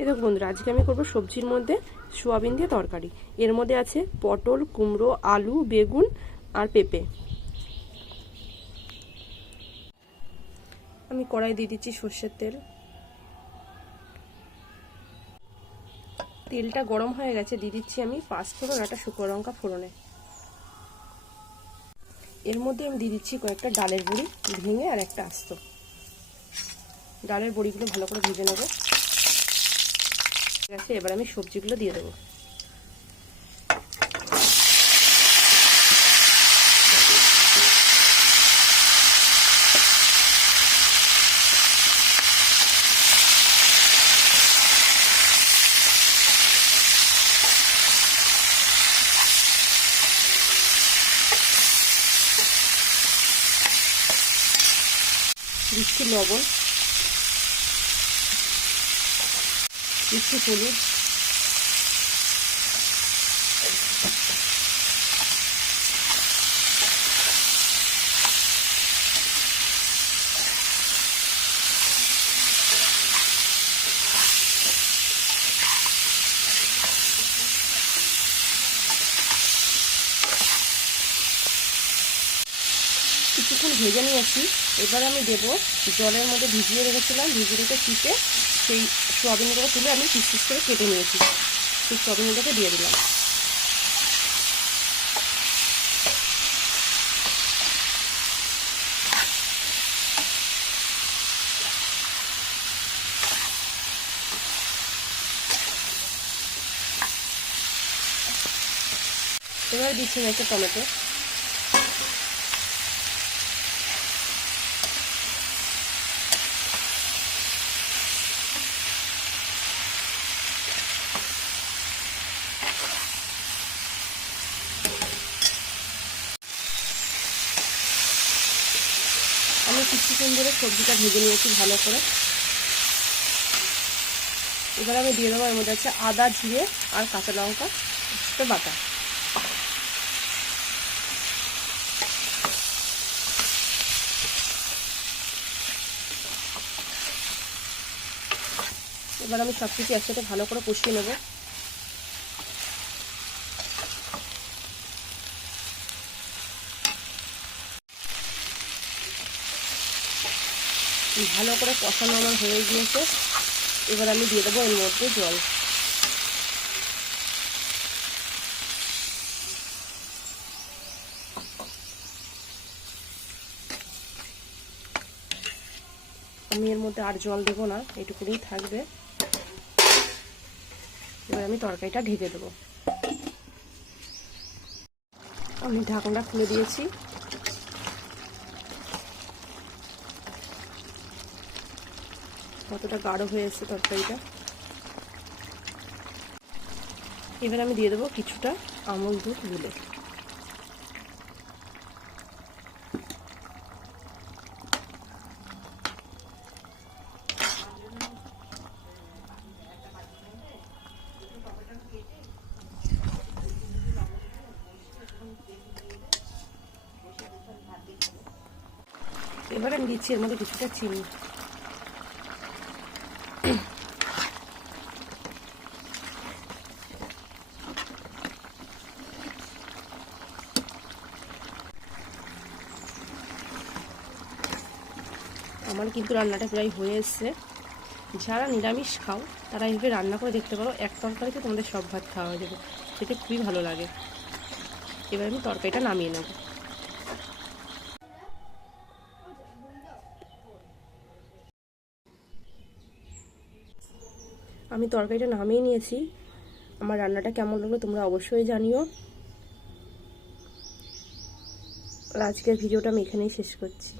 এই দেখো বন্ধুরা, আজকে আমি করবো সবজির মধ্যে সোয়াবিন দিয়ে তরকারি। এর মধ্যে আছে পটল, কুমড়ো, আলু, বেগুন আর পেঁপে। আমি কড়াই দিয়ে দিচ্ছি সর্ষের তেল। তেলটা গরম হয়ে গেছে, দিয়ে দিচ্ছি আমি 5 ফোড়ন, একটা শুকনো লঙ্কা ফোড়নে। এর মধ্যে আমি দিয়ে দিচ্ছি কয়েকটা ডালের বড়ি ভেঙে আর একটা আস্ত। ডালের বড়িগুলো ভালো করে ভেজে নেবো। ঠিক আছে, এবার আমি সবজিগুলো দিয়ে দেবো। দিচ্ছি লবণ, দিচ্ছি হলুদ, কিছুক্ষণ ভেজে নিয়েছি। এবার আমি দেবো জলের মধ্যে ভিজিয়ে রেখেছিলাম, ভিজিয়ে রেখে চিপে সেই সোয়াবিনগুলো তুলে আমি পিস পিস করে কেটে নিয়েছি। সেই সোয়াবিনগুলোকে দিয়ে দিলাম। এবার দিচ্ছি একটা টমেটো। আমি কিছুক্ষণ ধরে সবজিটা ভেজে নিয়েছি ভালো করে। এবার আমি দিয়ে দেবো, এর মধ্যে আছে আদা, জিরে আর কাঁচা লঙ্কা বাটা। এবার আমি সব কিছু একসাথে ভালো করে কষিয়ে নেব। ভালো করে কষানো আমার হয়ে গিয়েছে। এবার আমি দিয়ে দেবো এর মধ্যে জল। আমি এর মধ্যে আর জল দেবো না, এইটুকুনি থাকবে। এবার আমি তরকারিটা ঢেকে দেবো। আমি ঢাকনটা খুলে দিয়েছি। কতটা গাঢ় হয়েছে তরকারিটা। এবার আমি দিয়ে দেবো কিছুটা আমুল দুধ গুলে। এবার আমি দিচ্ছি এর মধ্যে কিছুটা চিনি। আমার কিন্তু রান্নাটা প্রায় হয়ে এসছে। যারা নিরামিষ খাও তারা এইভাবে রান্না করে দেখতে পারো, এক তরকারিতে তোমাদের সব ভাত খাওয়া হয়ে যাবে, খেতে খুবই ভালো লাগে। এবার আমি তরকারিটা নামিয়ে নেব। আমি তরকারিটা নামিয়ে নিয়েছি। আমার রান্নাটা কেমন লাগলো তোমরা অবশ্যই জানিও। আর আজকের ভিডিওটা আমি এখানেই শেষ করছি।